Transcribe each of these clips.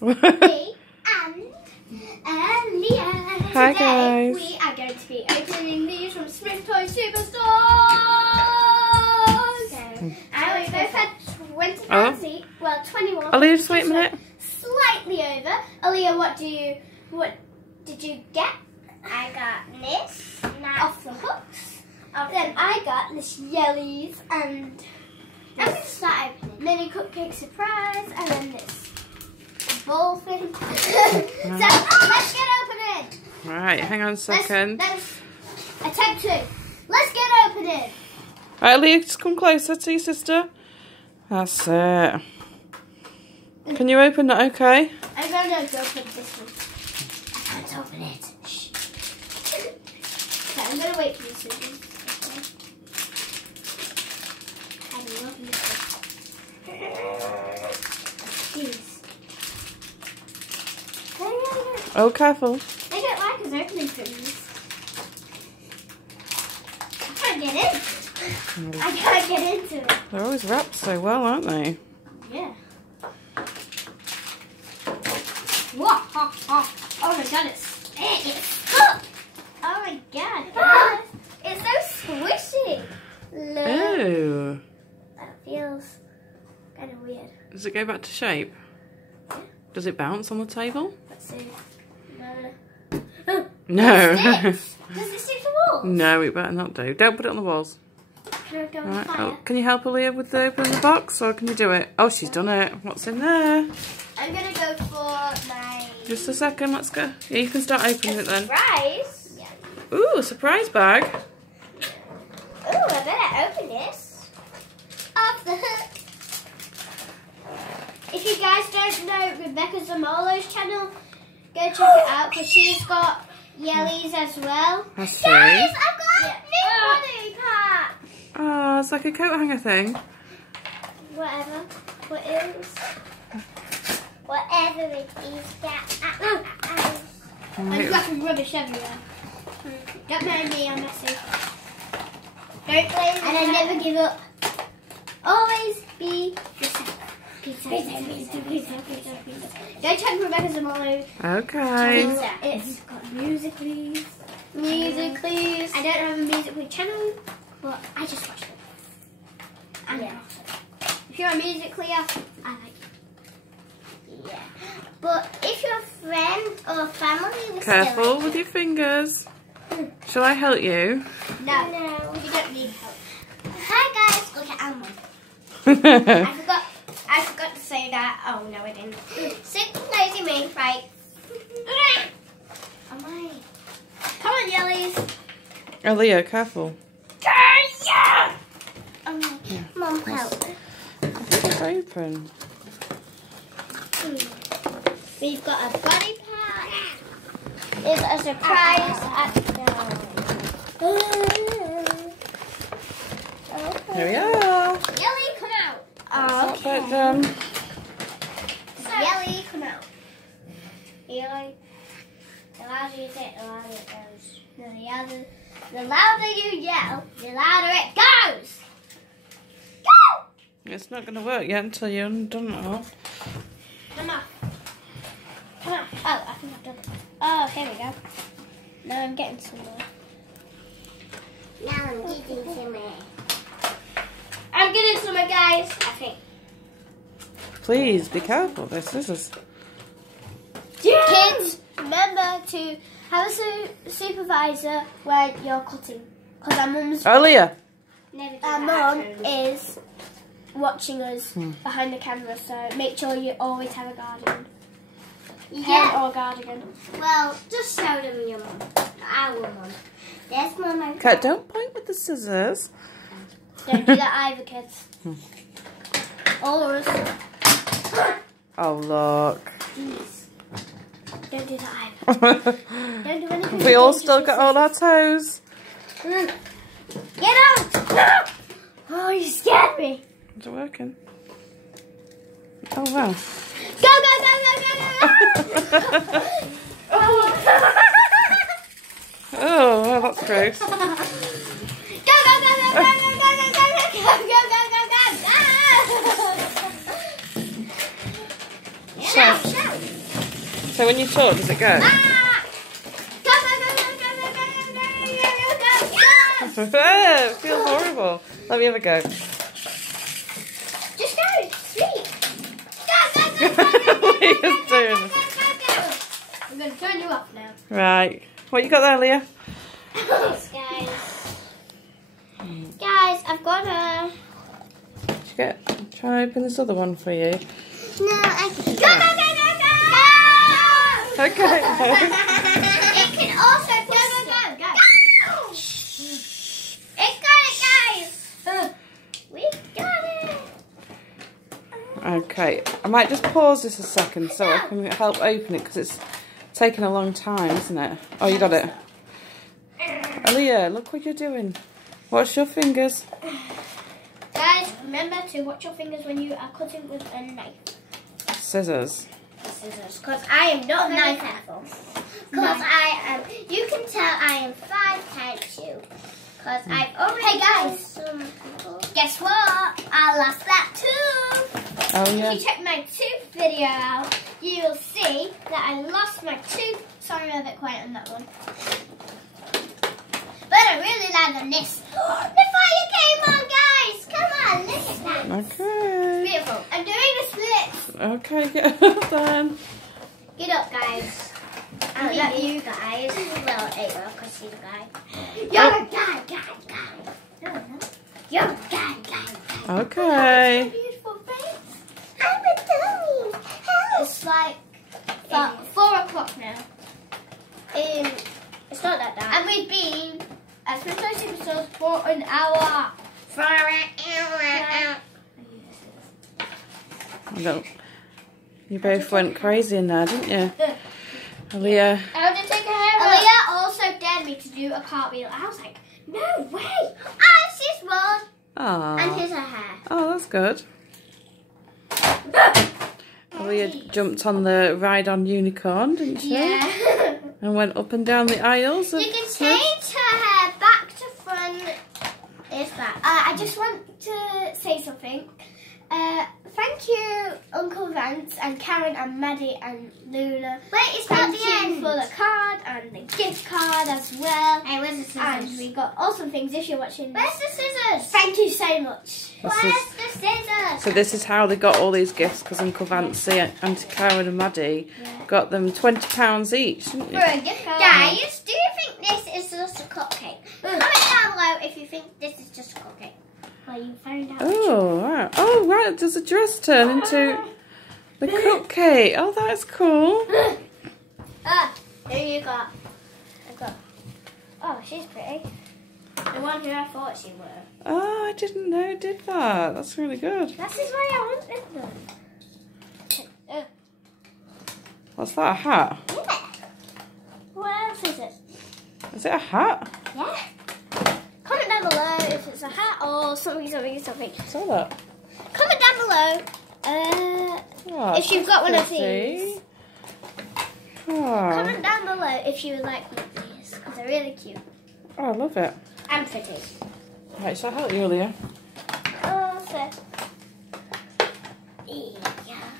Me and Leah. Hi Today, guys. we are going to be opening these from Smyths Toy Superstores. And we both had £20 each. Well, 21. Aaliyah, just wait a minute. Slightly over. Aaliyah, what did you get? I got this off the hooks. Then I got this yellies and I'm going to start opening. Mini cupcake surprise and then this ball thing. So let's get opening. Right, hang on a second. Let's attempt to. Let's get opening. Right, Aaliyah, just come closer to your sister. That's it. Can you open that okay? I'm going to open this one. I can't open it. Shh. Okay, I'm going to wait for you, scissors. I love you. Jeez. Oh, careful. They don't like us opening things. I can't get in. I can't get into it. They're always wrapped so well, aren't they? Yeah. Whoa. Oh my god, it's stuck. Oh my god. It's so squishy. Look. Oh. That feels kind of weird. Does it go back to shape? Does it bounce on the table? Let's see. No. Does it stick to walls? No, it better not do. Don't put it on the walls. Can I go on Right. fire? Oh, can you help Aaliyah with the opening the box, or can you do it? Oh, she's done it. What's in there? I'm gonna go for my Just a second. Let's go. Yeah, you can start opening it then. surprise. Yeah. Ooh, a surprise bag. Ooh, I better open this. Off the hook. If you guys don't know Rebecca Zamolo's channel, go check it out because she's got yellies as well. That's sweet. Guys, I've got a new body pack. Oh, it's like a coat hanger thing. Whatever. Whatever it is that. I'm dropping rubbish everywhere. Don't mind me, I'm messy. Don't play and I never give up. Always be yourself. Pizza. Go check Rebecca Zamolo. Okay. It's got music, please. Music, please. I don't have a music please channel, but I just watch it. And yeah. If you're a music Leah, I like it. Yeah. But if you're a friend or family, we Careful still like with your fingers. Shall I help you? No, you don't need help. Hi guys, look at Elmo. I forgot to say that. Oh no, I didn't. Sit lazy me, right? Oh my. Come on, yellies. Aaliyah, careful. Yeah. Oh my. Yeah. Mom, help. It's open. We've got a body pack. It's a surprise at Here we are. Yelly, come out. Not that done. Yelly, come out. Yelly. The louder you say it, the louder it goes. No, the louder you yell, the louder it goes. Go! It's not going to work yet until you've undone it all. Come on. Come on. Oh, I think I've done it. Oh, here we go. Now I'm getting somewhere. Now I'm getting somewhere. I'm getting somewhere, guys. I think. Please be careful. There's scissors. Kids, remember to have a supervisor when you're cutting. Because Aaliyah. our mum is watching us behind the camera, so make sure you always have a guardian. Parent or guardian. Well, just show them your mum. Our mum. There's mum. Kat, don't point with the scissors. Don't do that either, kids. Or us. Oh, look. Jeez. Don't do that either. Don't do anything. We all still got all our toes. Get out! Oh, you scared me. Is it working? Oh, wow. Go, go, go, go, go, go! Oh, well, that's gross. Go, go, go, go, go, go, go, go, go, go, go, go, go, go, go! Shout, shout! So when you talk, does it go? Ah! Go, go, go, go, go, go, go, go, go, go, go. It feels horrible. Let me have a go. Just go, sweet. Go, go, go, go, go, go, What are you go, go, doing? go, go, go. I'm going to turn you off now. Right. What you got there, Leah? Thanks, guys. Guys, I've got a... Try open this other one for you. No, I can... Go, go, go, go, go! Okay. It can also... Go, go, go, go! It's got it, guys! We got it! Okay. I might just pause this a second so I can help open it because it's taking a long time, isn't it? Oh, you got it. Leah, look what you're doing. Watch your fingers. Guys, remember to watch your fingers when you are cutting with a knife. Scissors. Scissors, because I am not very careful. Because I am, you can tell I am 5, can't you? Because I've already... Hey guys, guess what? I lost that tooth. Oh yeah. If you check my tooth video out, you will see that I lost my tooth. Sorry, I'm a bit quiet on that one. But I really like this. The fire came on, guys. Come on, look at that. Okay. Beautiful. I'm doing the splits. Okay, get up then. Get up, guys. I'll let you guys. Well, Ava, because she's a guy. You're a guy. You're a guy. Okay. Beautiful face. I'm a dummy. It's like 4 o'clock now. It's not that dark. And we've been at Smyths episodes for an hour. No. You both went crazy in there, didn't you? Aaliyah. I want to take a hair. Aaliyah also dared me to do a cartwheel. I was like, no way. Ah, she's one. Aww. And here's her hair. Oh, that's good. Aaliyah jumped on the ride-on unicorn, didn't she? Yeah. And went up and down the aisles. You can change her hair back to front. It's back. I just want to say something. Thank you, Uncle Vance and Karen and Maddie and Luna. Wait, it's not the end. For the card and the gift card as well. Hey, where's the scissors? And we got awesome things if you're watching this. Where's the scissors? Thank you so much. Where's the scissors? So this is how they got all these gifts, because Uncle Vancy and Auntie Karen and Maddie got them £20 each, didn't you? For a gift card. Guys, do you think this is just a cupcake? Comment down below if you think this is just a cupcake. Well, you found out. Oh, wow. Oh, right. Does the dress turn into the cupcake? Oh, that's cool. Here you got. Oh, she's pretty. The one who I thought she were. Oh, I didn't know it did that. That's really good. That is why I wanted them. What's that, a hat? Yeah. What else is it? Is it a hat? Yeah. Comment down below if it's a hat or something. Saw that. Comment down below Oh, if you've got one of pretty. these. Oh. Comment down below if you would like one of these because they're really cute. Oh, I love it. And pretty. Right, so I'll help you, Leah. Oh, so. Yeah.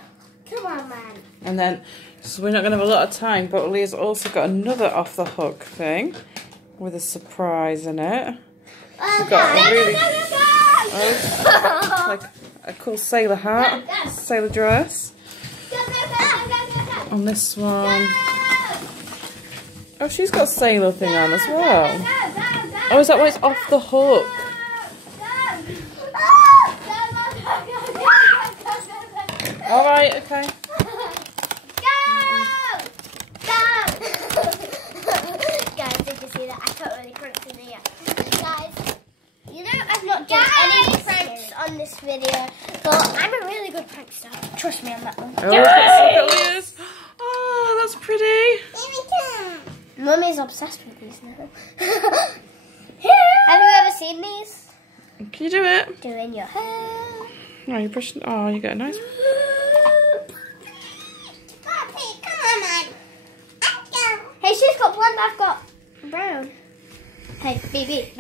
Come on, man. And then, so we're not going to have a lot of time, but Leah's also got another off the hook thing with a surprise in it. She's got a really, like a cool sailor hat, sailor dress. On this one. Oh, she's got a sailor thing on as well. Oh, is that why it's off the hook? All right, okay. Guys, did you see that? I totally cranked in the air. Guys, you know I've not done any pranks on this video, but I'm a really good prankster. Trust me on that one. Oh, look at Leah's. Oh, that's pretty. Mummy's obsessed with these now. Have you ever seen these? Can you do it? Doing your hair. Oh, you're brushing. Oh, you got a nice. Hey, she's got blonde, I've got brown. Hey, beep.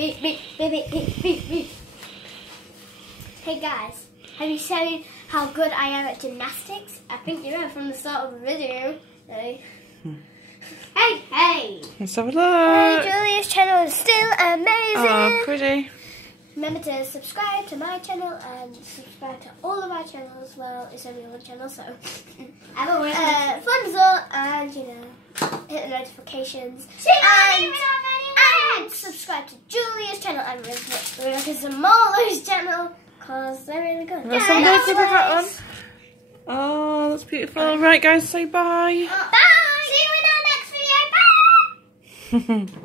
Hey guys, have you seen how good I am at gymnastics? I think you know from the start of the video. Hey. Hey. Let's have a look. Hey, Julia's channel is still amazing. Oh, pretty. Remember to subscribe to my channel and subscribe to all of our channels. Well, it's only one channel, so thumbs up and hit the notifications. And subscribe to Julia's channel and Rebecca Zamolo's channel because they're really good. Let's have a look at the hat on. Oh, that's beautiful. Right, guys, say bye. Bye. See you in our next video. Bye.